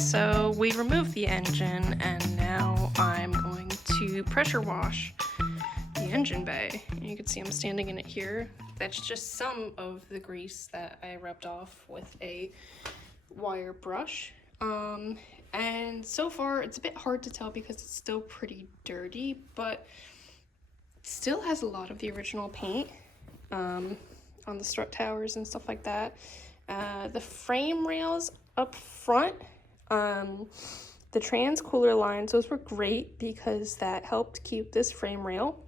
So we removed the engine and now I'm going to pressure wash the engine bay. You can see I'm standing in it here. That's just some of the grease that I rubbed off with a wire brush. And so far it's a bit hard to tell because it's still pretty dirty, but it still has a lot of the original paint on the strut towers and stuff like that. The frame rails up front, the trans cooler lines, those were great because that helped keep this frame rail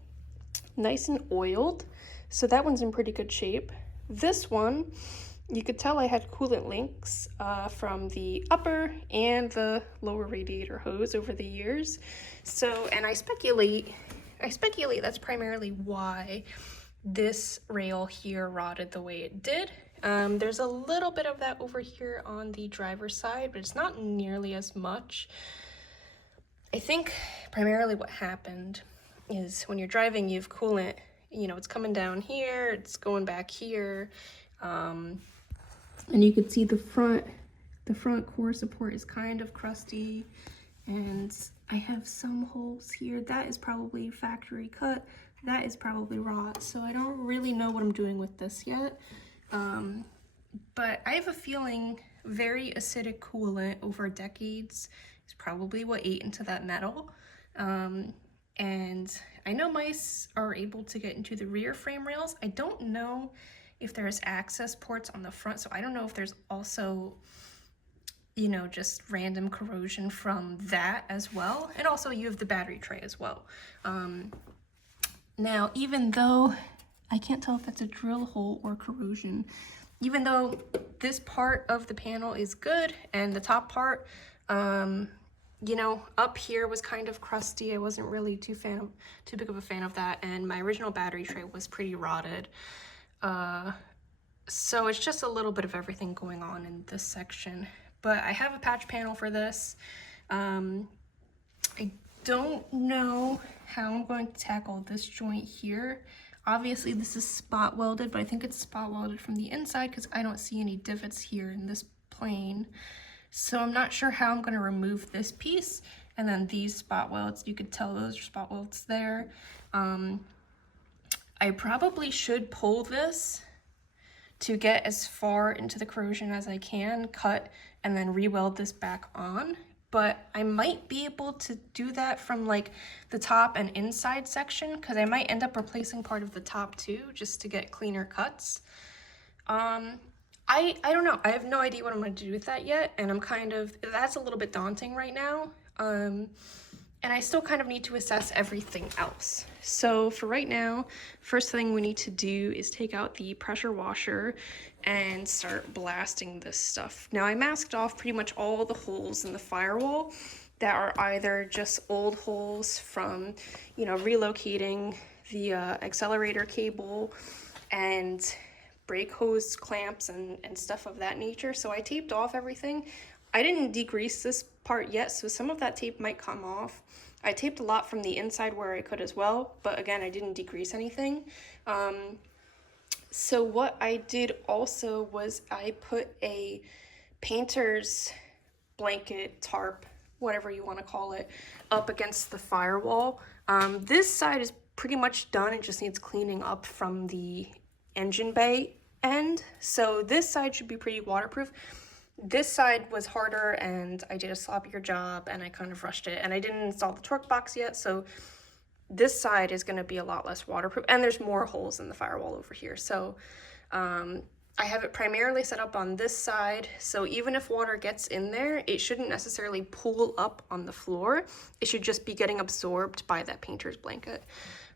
nice and oiled. So that one's in pretty good shape. This one, you could tell I had coolant leaks from the upper and the lower radiator hose over the years. So, and I speculate that's primarily why this rail here rotted the way it did. There's a little bit of that over here on the driver's side, but it's not nearly as much. I think primarily what happened is when you're driving, you have coolant, you know, it's coming down here, it's going back here, and you can see the front core support is kind of crusty, and I have some holes here. That is probably factory cut, that is probably rot, so I don't really know what I'm doing with this yet. But I have a feeling very acidic coolant over decades is probably what ate into that metal. And I know mice are able to get into the rear frame rails. I don't know if there's access ports on the front, so I don't know if there's also, you know, just random corrosion from that as well. And also you have the battery tray as well. Now, even though I can't tell if that's a drill hole or corrosion, even though this part of the panel is good and the top part, you know, up here was kind of crusty. I wasn't really too big of a fan of that, and my original battery tray was pretty rotted. So it's just a little bit of everything going on in this section. But I have a patch panel for this. I don't know how I'm going to tackle this joint here. Obviously this is spot welded, but I think it's spot welded from the inside because I don't see any divots here in this plane. So I'm not sure how I'm going to remove this piece. And then these spot welds, you could tell those are spot welds there. I probably should pull this to get as far into the corrosion as I can, cut, and then re-weld this back on. But I might be able to do that from like the top and inside section, because I might end up replacing part of the top too, just to get cleaner cuts. I don't know. I have no idea what I'm going to do with that yet, and I'm kind of, that's a little bit daunting right now. And I still kind of need to assess everything else. So for right now, first thing we need to do is take out the pressure washer and start blasting this stuff. Now I masked off pretty much all the holes in the firewall that are either just old holes from, you know, relocating the accelerator cable and brake hose clamps and stuff of that nature. So I taped off everything. I didn't degrease this part yet, so some of that tape might come off. I taped a lot from the inside where I could as well, but again, I didn't degrease anything. So what I did also was I put a painter's blanket, tarp, whatever you want to call it, up against the firewall. This side is pretty much done. It just needs cleaning up from the engine bay end. So this side should be pretty waterproof. This side was harder and I did a sloppier job and I kind of rushed it, and I didn't install the torque box yet, so this side is going to be a lot less waterproof, and there's more holes in the firewall over here. So I have it primarily set up on this side, so even if water gets in there, it shouldn't necessarily pool up on the floor. It should just be getting absorbed by that painter's blanket.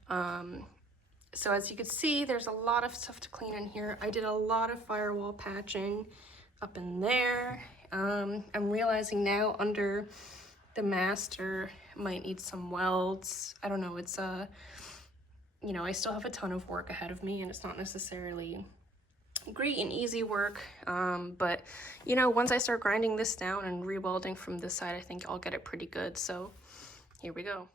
So as you can see, there's a lot of stuff to clean in here. I did a lot of firewall patching up in there. I'm realizing now under the master might need some welds. I don't know, it's you know, I still have a ton of work ahead of me, and it's not necessarily great and easy work, but you know, once I start grinding this down and re-welding from this side, I think I'll get it pretty good. So here we go.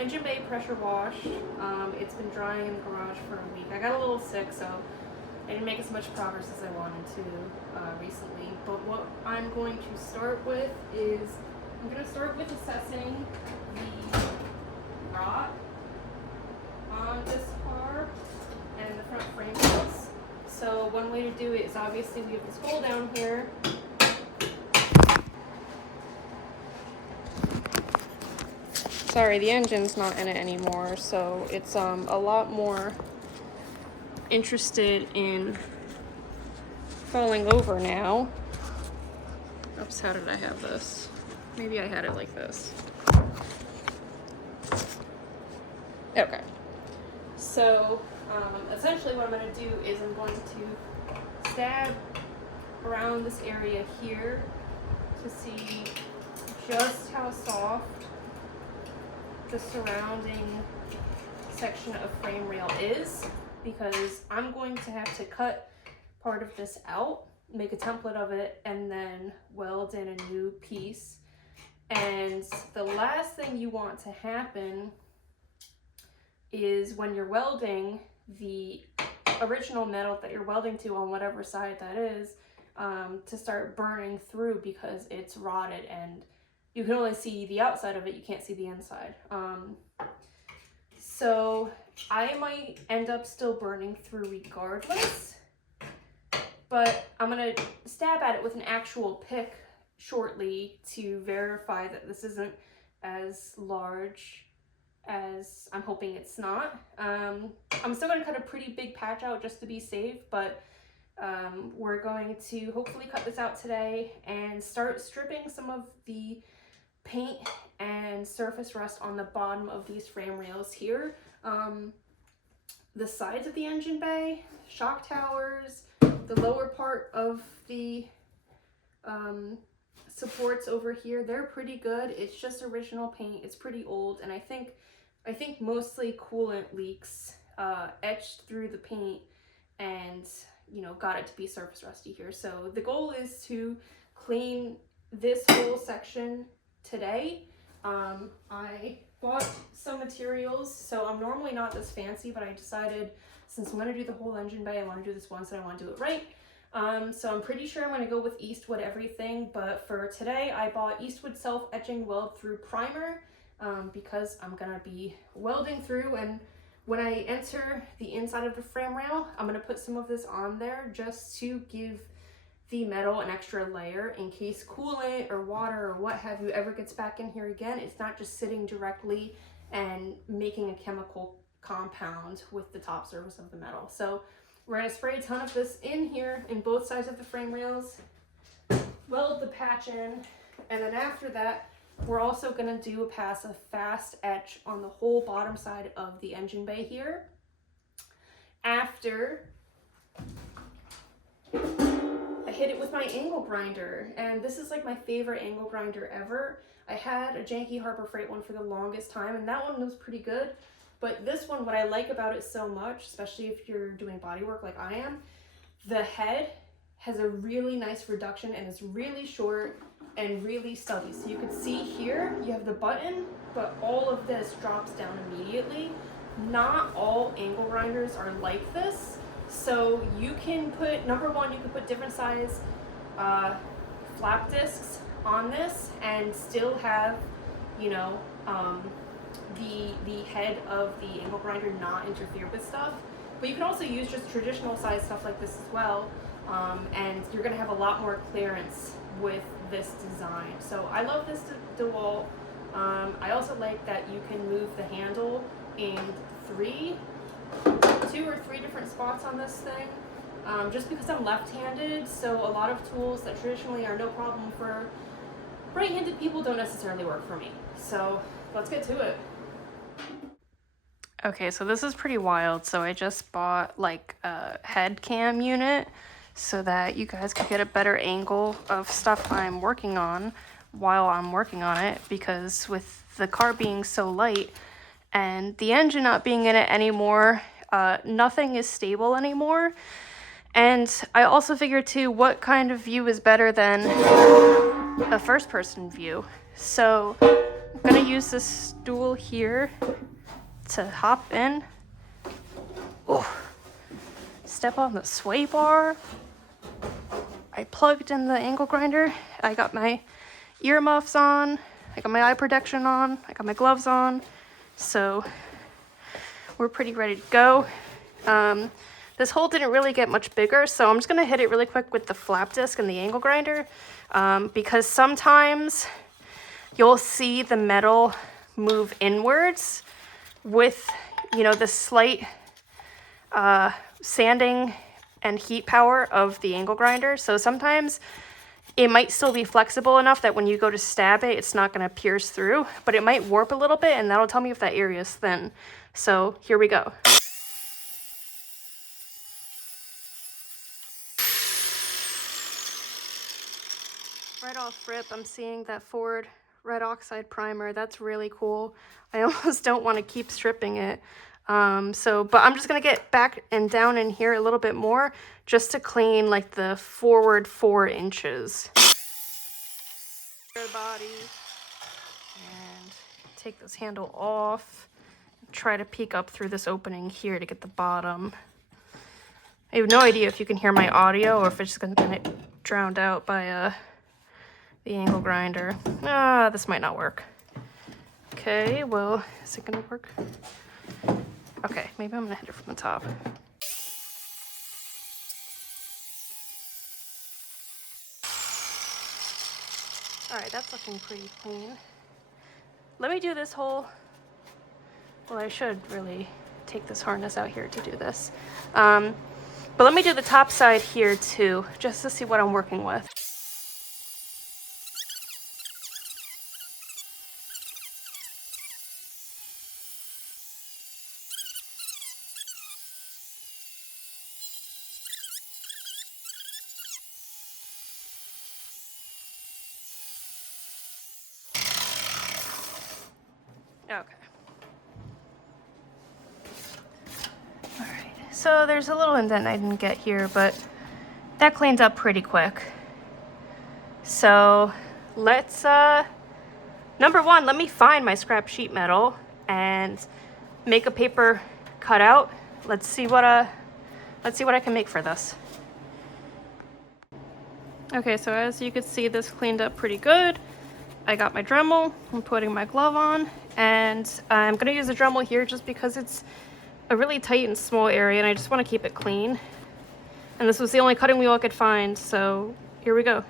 engine bay pressure wash. It's been drying in the garage for a week. I got a little sick, so I didn't make as much progress as I wanted to recently. But what I'm going to start with is, I'm going to start with assessing the rot on this car and the front frame rails. So one way to do it is, obviously we have this hole down here. Sorry, the engine's not in it anymore, so it's a lot more interested in falling over now. Oops, how did I have this? Maybe I had it like this. Okay. So, essentially what I'm going to do is I'm going to stab around this area here to see just how soft the surrounding section of frame rail is, because I'm going to have to cut part of this out, make a template of it, and then weld in a new piece. And the last thing you want to happen is, when you're welding, the original metal that you're welding to on whatever side that is, to start burning through, because it's rotted and you can only see the outside of it, you can't see the inside. So I might end up still burning through regardless, but I'm gonna stab at it with an actual pick shortly to verify that this isn't as large as I'm hoping it's not. I'm still gonna cut a pretty big patch out just to be safe, but we're going to hopefully cut this out today and start stripping some of the paint and surface rust on the bottom of these frame rails here. The sides of the engine bay, shock towers, the lower part of the supports over here, they're pretty good. It's just original paint. It's pretty old, and I think mostly coolant leaks etched through the paint and, you know, got it to be surface rusty here. So the goal is to clean this whole section today. I bought some materials, so I'm normally not this fancy, but I decided, since I'm going to do the whole engine bay, I want to do this once and I want to do it right. So I'm pretty sure I'm going to go with Eastwood everything, but for today I bought Eastwood self-etching weld through primer, because I'm going to be welding through, and when I enter the inside of the frame rail, I'm going to put some of this on there just to give the metal an extra layer in case coolant or water or what have you ever gets back in here again. It's not just sitting directly and making a chemical compound with the top surface of the metal. So we're going to spray a ton of this in here in both sides of the frame rails, weld the patch in, and then after that we're also going to do a pass of fast etch on the whole bottom side of the engine bay here. After I hit it with my angle grinder, and this is like my favorite angle grinder ever. I had a janky Harbor Freight one for the longest time, and that one was pretty good. But this one, what I like about it so much, especially if you're doing body work like I am, the head has a really nice reduction and it's really short and really stubby. So you can see here, you have the button, but all of this drops down immediately. Not all angle grinders are like this. So you can put, number one, you can put different size flap discs on this and still have, you know, the head of the angle grinder not interfere with stuff. But you can also use just traditional size stuff like this as well, and you're going to have a lot more clearance with this design. So I love this DeWalt. I also like that you can move the handle in two or three different spots on this thing, just because I'm left-handed, so a lot of tools that traditionally are no problem for right-handed people don't necessarily work for me. So let's get to it. Okay, so this is pretty wild. So I just bought like a head cam unit so that you guys can get a better angle of stuff I'm working on while I'm working on it, because with the car being so light and the engine not being in it anymore, nothing is stable anymore. And I also figured too, what kind of view is better than a first person view? So I'm I'm gonna use this stool here to hop in. Oh, step on the sway bar. I plugged in the angle grinder. I got my earmuffs on. I got my eye protection on. I got my gloves on. So we're pretty ready to go. This hole didn't really get much bigger, so I'm just gonna hit it really quick with the flap disc and the angle grinder, because sometimes you'll see the metal move inwards with, you know, the slight sanding and heat power of the angle grinder. So sometimes it might still be flexible enough that when you go to stab it, it's not gonna pierce through, but it might warp a little bit, and that'll tell me if that area is thin. So here we go. Right off rip, I'm seeing that Ford red oxide primer. That's really cool. I almost don't want to keep stripping it. But I'm just gonna get back and down in here a little bit more just to clean like the forward 4 inches. Body, and take this handle off. Try to peek up through this opening here to get the bottom. I have no idea if you can hear my audio or if it's just gonna get drowned out by the angle grinder. This might not work. Okay, well, is it gonna work? Okay, maybe I'm gonna hit it from the top. All right, that's looking pretty clean. Let me do this whole, well, I should really take this harness out here to do this. But let me do the top side here too, just to see what I'm working with. Okay. All right, so there's a little indent I didn't get here, but that cleaned up pretty quick. So let's, number one, let me find my scrap sheet metal and make a paper cutout. Let's see what I can make for this. Okay, so as you can see, this cleaned up pretty good. I got my Dremel, I'm putting my glove on, and I'm gonna use the Dremel here just because it's a really tight and small area and I just wanna keep it clean. And this was the only cutting wheel I could find, so here we go.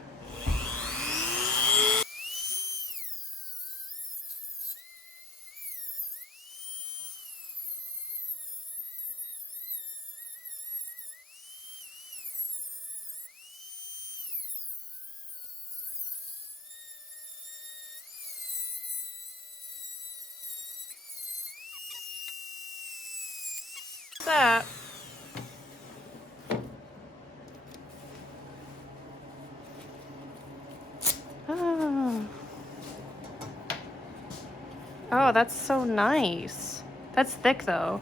That. Oh, that's so nice. That's thick though.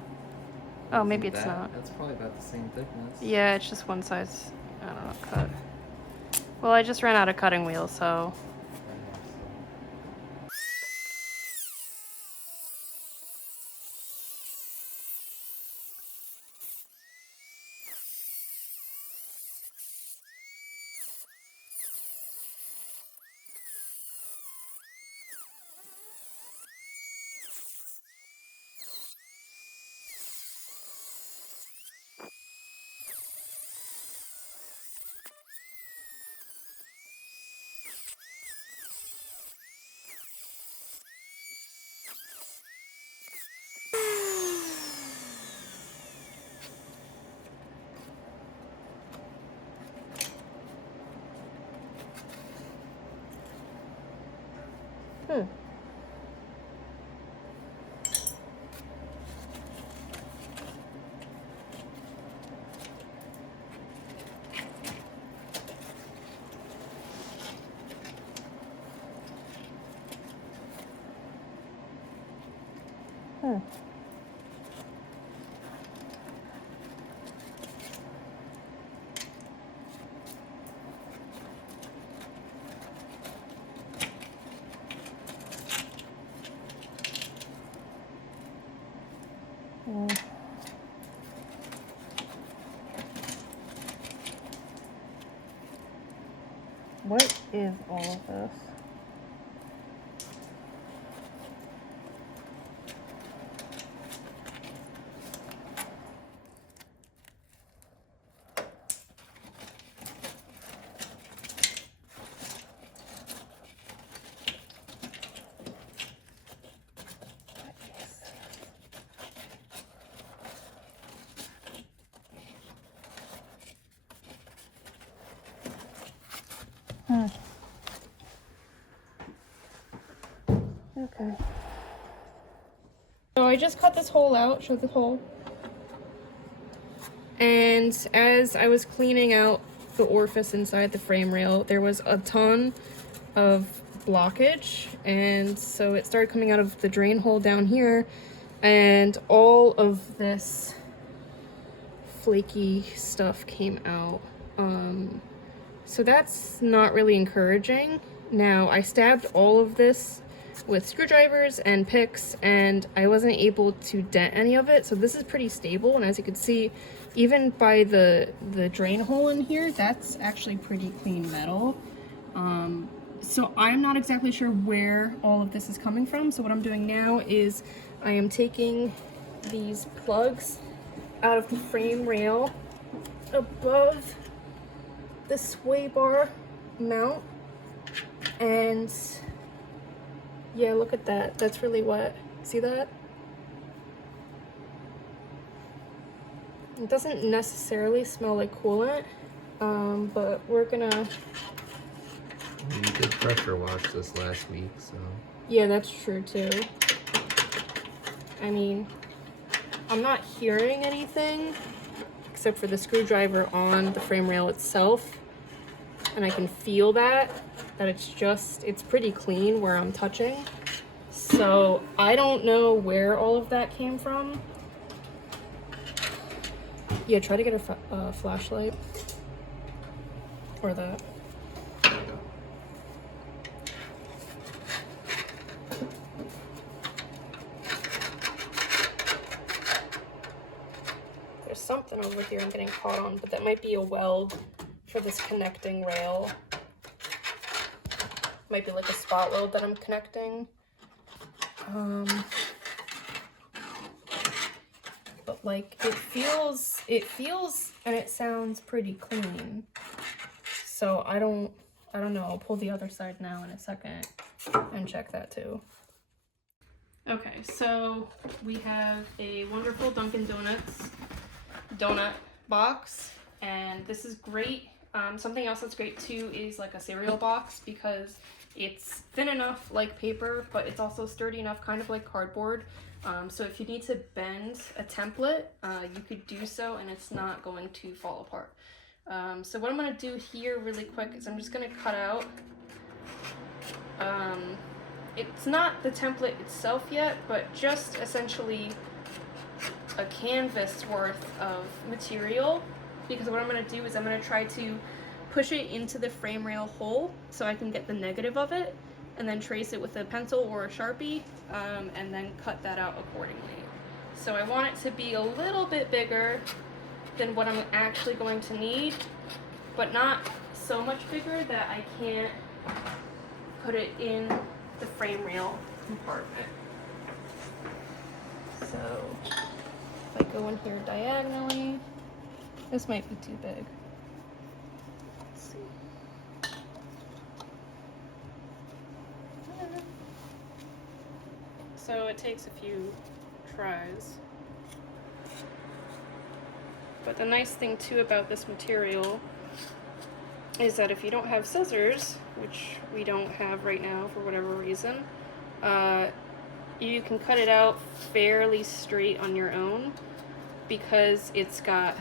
Oh, maybe it's not. That's probably about the same thickness. Yeah, it's just one size, I don't know, cut. Well, I just ran out of cutting wheels, so. is all of this. Okay. So I just cut this hole out, show the hole. And as I was cleaning out the orifice inside the frame rail, there was a ton of blockage. And so it started coming out of the drain hole down here. And all of this flaky stuff came out. So that's not really encouraging. Now, I stabbed all of this with screwdrivers and picks, and I wasn't able to dent any of it, so this is pretty stable. And as you can see, even by the drain hole in here, that's actually pretty clean metal. So I'm not exactly sure where all of this is coming from. So what I'm doing now is I am taking these plugs out of the frame rail above the sway bar mount, and yeah, look at that. That's really wet. See that? It doesn't necessarily smell like coolant, but we're gonna... You did pressure wash this last week, so... Yeah, that's true too. I mean, I'm not hearing anything except for the screwdriver on the frame rail itself. And I can feel that it's pretty clean where I'm touching. So I don't know where all of that came from. Yeah, try to get a flashlight. Or that. There's something over here I'm getting caught on, but that might be a weld for this connecting rail. Might be like a spot weld that I'm connecting. But like it feels and it sounds pretty clean. So I don't know. I'll pull the other side now in a second and check that too. Okay, so we have a wonderful Dunkin' Donuts donut box, and this is great. Something else that's great too is like a cereal box, because it's thin enough like paper, but it's also sturdy enough, kind of like cardboard. So if you need to bend a template, you could do so and it's not going to fall apart. So what I'm going to do here really quick is I'm just going to cut out, it's not the template itself yet, but just essentially a canvas worth of material, because what I'm going to do is I'm going to try to push it into the frame rail hole so I can get the negative of it, and then trace it with a pencil or a Sharpie, and then cut that out accordingly. So I want it to be a little bit bigger than what I'm actually going to need, but not so much bigger that I can't put it in the frame rail compartment. So if I go in here diagonally, this might be too big. Let's see. So it takes a few tries. But the nice thing too about this material is that if you don't have scissors, which we don't have right now for whatever reason, you can cut it out fairly straight on your own, because it's got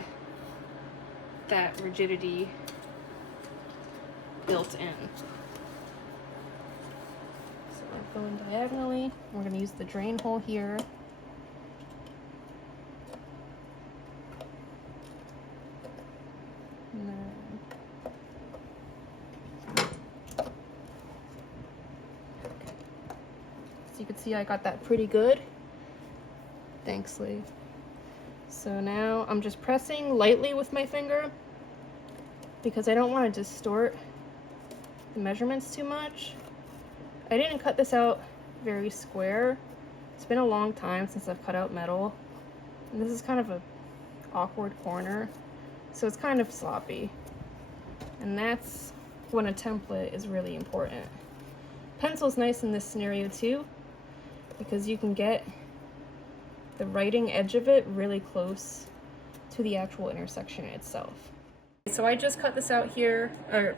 that rigidity built in. So I'm going diagonally. We're going to use the drain hole here. And then so you can see I got that pretty good. Thanks, Lee. So now I'm just pressing lightly with my finger because I don't want to distort the measurements too much. I didn't cut this out very square. It's been a long time since I've cut out metal. And this is kind of a awkward corner, so it's kind of sloppy. And that's when a template is really important. Pencil's nice in this scenario too, because you can get the writing edge of it really close to the actual intersection itself. So I just cut this out here, or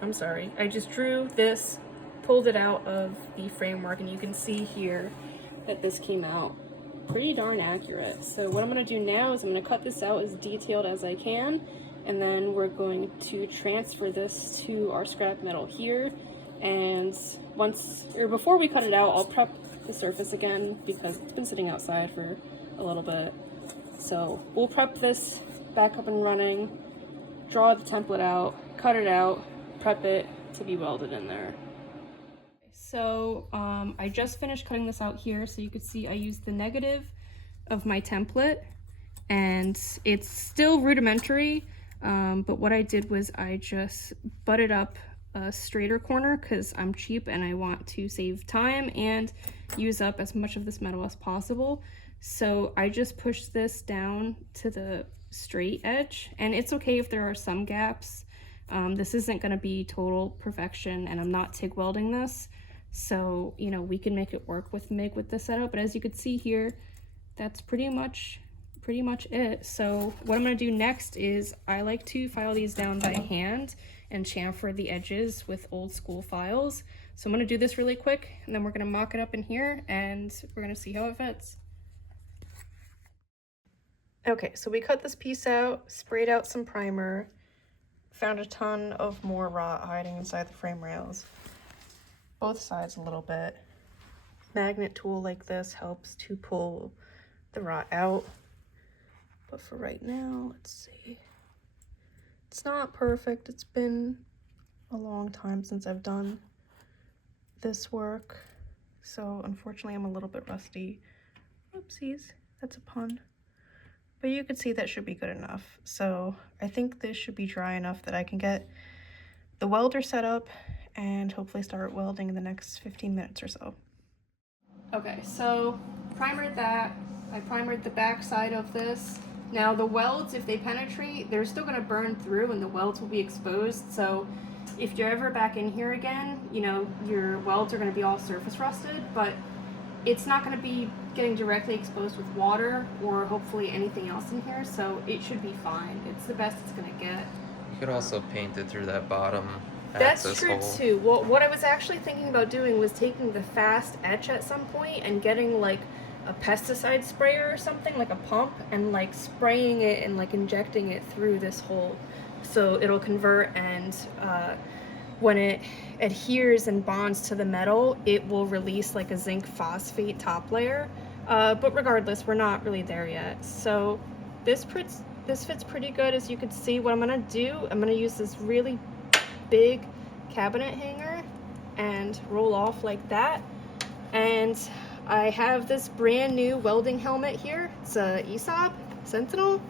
I'm sorry, I just drew this, pulled it out of the framework, and you can see here that this came out pretty darn accurate. So what I'm gonna do now is I'm gonna cut this out as detailed as I can, and then we're going to transfer this to our scrap metal here. And before we cut it out, I'll prep the surface again because it's been sitting outside for a little bit. So we'll prep this back up and running, draw the template out, cut it out, prep it to be welded in there. So I just finished cutting this out here, so you can see I used the negative of my template, and it's still rudimentary, but what I did was I just butted up a straighter corner because I'm cheap and I want to save time and use up as much of this metal as possible. So I just pushed this down to the straight edge, and it's okay if there are some gaps. This isn't going to be total perfection, and I'm not TIG welding this, so you know, we can make it work with MIG with this setup. But as you can see here, that's pretty much it. So what I'm going to do next is I like to file these down by hand and chamfer the edges with old school files. So I'm going to do this really quick, and then we're going to mock it up in here and we're going to see how it fits. Okay, so we cut this piece out, sprayed out some primer, found a ton of more rot hiding inside the frame rails. Both sides a little bit. Magnet tool like this helps to pull the rot out. But for right now, let's see. It's not perfect. It's been a long time since I've done this work. So unfortunately, I'm a little bit rusty. Oopsies, that's a pun. But you could see that should be good enough. So I think this should be dry enough that I can get the welder set up and hopefully start welding in the next 15 minutes or so. Okay, so primered that. I primered the back side of this. Now the welds, if they penetrate, they're still gonna burn through and the welds will be exposed. So if you're ever back in here again, you know, your welds are gonna be all surface rusted, but it's not gonna be getting directly exposed with water or hopefully anything else in here, so it should be fine. It's the best it's gonna get. You could also paint it through that bottom That's access true hole. too. Well, what I was actually thinking about doing was taking the fast etch at some point and getting like a pesticide sprayer or something, like a pump, and like spraying it and like injecting it through this hole so it'll convert, and when it adheres and bonds to the metal, it will release like a zinc phosphate top layer. But regardless, we're not really there yet. So this fits pretty good. As you can see, what I'm gonna do, I'm gonna use this really big cabinet hanger and roll off like that. And I have this brand new welding helmet here. It's a ESOP Sentinel.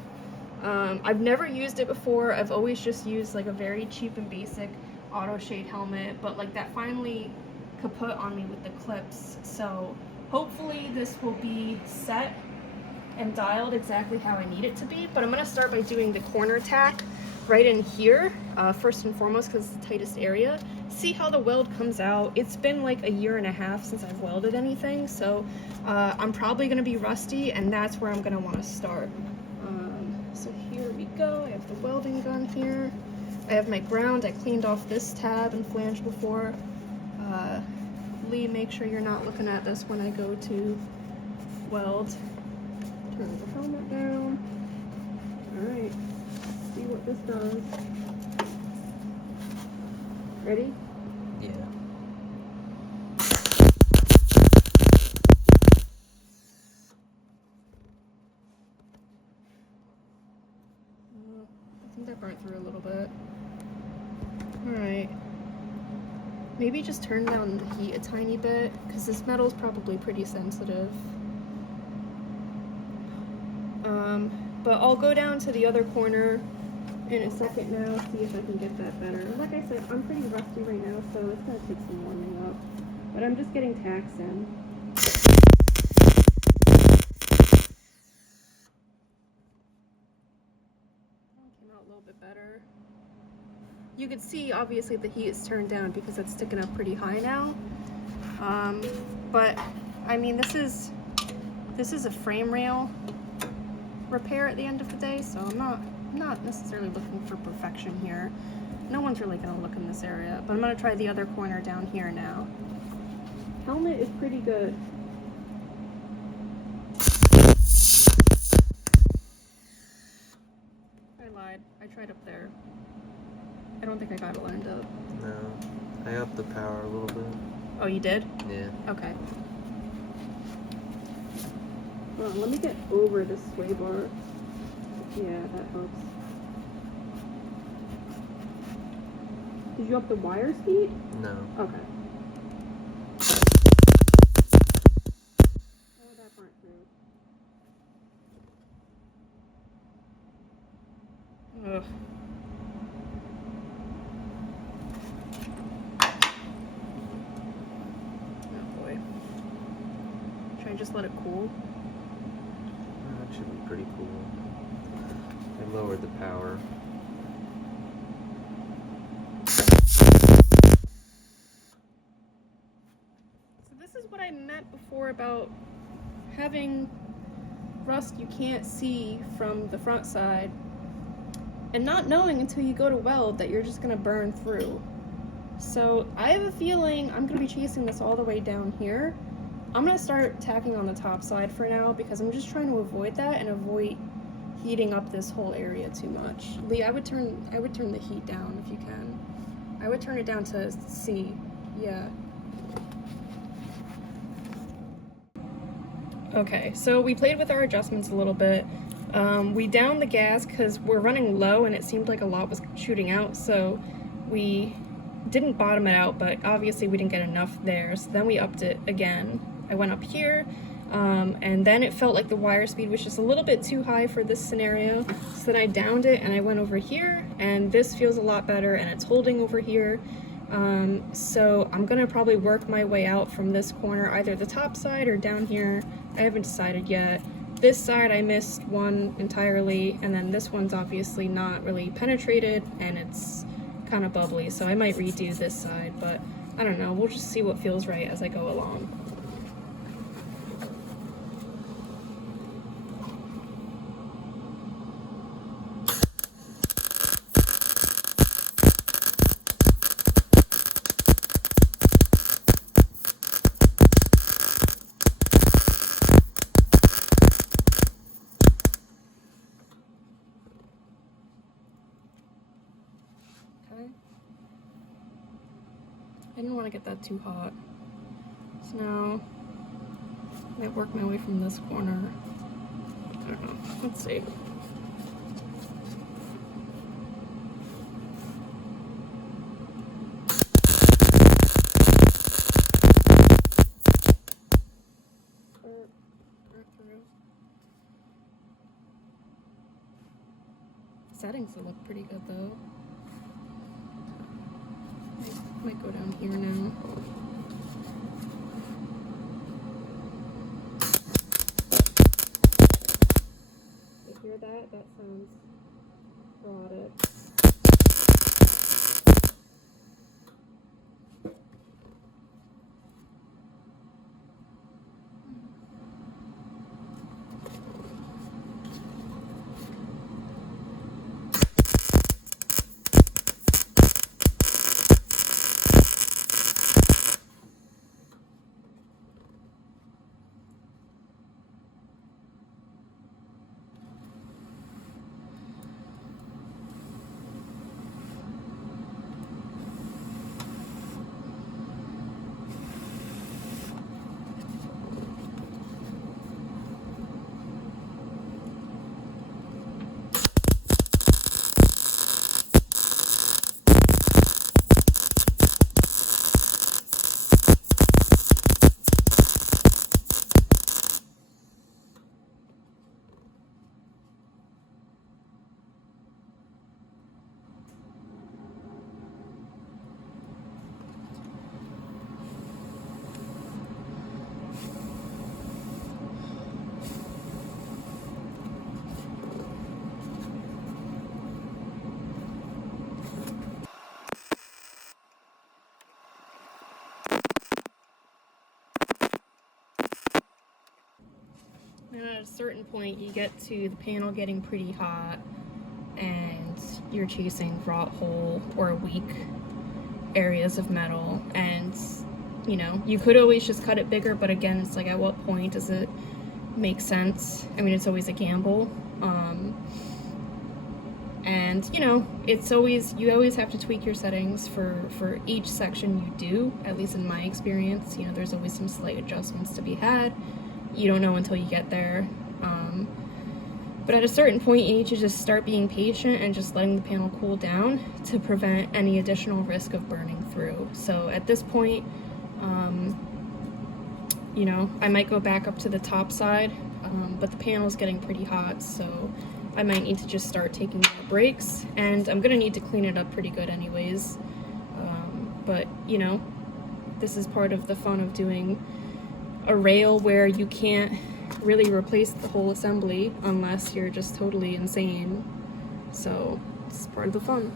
I've never used it before. I've always just used like a very cheap and basic auto shade helmet, but like that finally kaput on me with the clips. So hopefully this will be set and dialed exactly how I need it to be. But I'm gonna start by doing the corner tack right in here, first and foremost, because it's the tightest area. See how the weld comes out. It's been like a year and a half since I've welded anything, so I'm probably gonna be rusty, and that's where I'm gonna wanna start. So here we go. I have the welding gun here. I have my ground. I cleaned off this tab and flange before. Lee, make sure you're not looking at this when I go to weld. Turn the helmet down. All right, see what this does. Ready? Yeah. I think that burnt through a little bit. Alright. Maybe just turn down the heat a tiny bit, because this metal is probably pretty sensitive. But I'll go down to the other corner in a second now, see if I can get that better. Like I said, I'm pretty rusty right now, so it's gonna take some warming up. But I'm just getting tacks in. Came out a little bit better. You can see, obviously, the heat is turned down because it's sticking up pretty high now. But I mean, this is a frame rail repair at the end of the day, so I'm not necessarily looking for perfection here. No one's really gonna look in this area, but I'm gonna try the other corner down here now. Helmet is pretty good. I lied. I tried up there. I don't think I got it lined up. No. I upped the power a little bit. Oh, you did? Yeah. Okay. Well, let me get over this sway bar. Yeah, that helps. Did you up the wire speed? No. Okay. Oh, that burnt through. Ugh. Oh boy. Should I just let it cool? That should be pretty cool. I lowered the power. So this is what I meant before about having rust you can't see from the front side and not knowing until you go to weld that you're just gonna burn through. So I have a feeling I'm gonna be chasing this all the way down here. I'm gonna start tacking on the top side for now because I'm just trying to avoid that and avoid heating up this whole area too much. Lee, I would turn the heat down if you can. I would turn it down to C. Yeah. Okay, so we played with our adjustments a little bit. We downed the gas because we're running low and it seemed like a lot was shooting out, so we didn't bottom it out, but obviously we didn't get enough there, so then we upped it again. I went up here, and then it felt like the wire speed was just a little bit too high for this scenario, so then I downed it and I went over here, and this feels a lot better and it's holding over here. So I'm gonna probably work my way out from this corner, either the top side or down here. I haven't decided yet. This side I missed one entirely, and then this one's obviously not really penetrated and it's kind of bubbly, so I might redo this side, but I don't know, we'll just see what feels right as I go along. I didn't want to get that too hot. So now I might work my way from this corner. I don't know. Let's see. Settings will look pretty good though. Might go down here now. You hear that? That sounds rotted. And at a certain point, you get to the panel getting pretty hot, and you're chasing rot hole or weak areas of metal, and you know, you could always just cut it bigger, but again, it's like, at what point does it make sense? I mean, it's always a gamble. And you know, you always have to tweak your settings for each section you do, at least in my experience. You know, there's always some slight adjustments to be had. You don't know until you get there. But at a certain point, you need to just start being patient and just letting the panel cool down to prevent any additional risk of burning through. So at this point, you know, I might go back up to the top side, but the panel's getting pretty hot, so I might need to just start taking more breaks, and I'm gonna need to clean it up pretty good anyways. But you know, this is part of the fun of doing a rail where you can't really replace the whole assembly unless you're just totally insane. So it's part of the fun.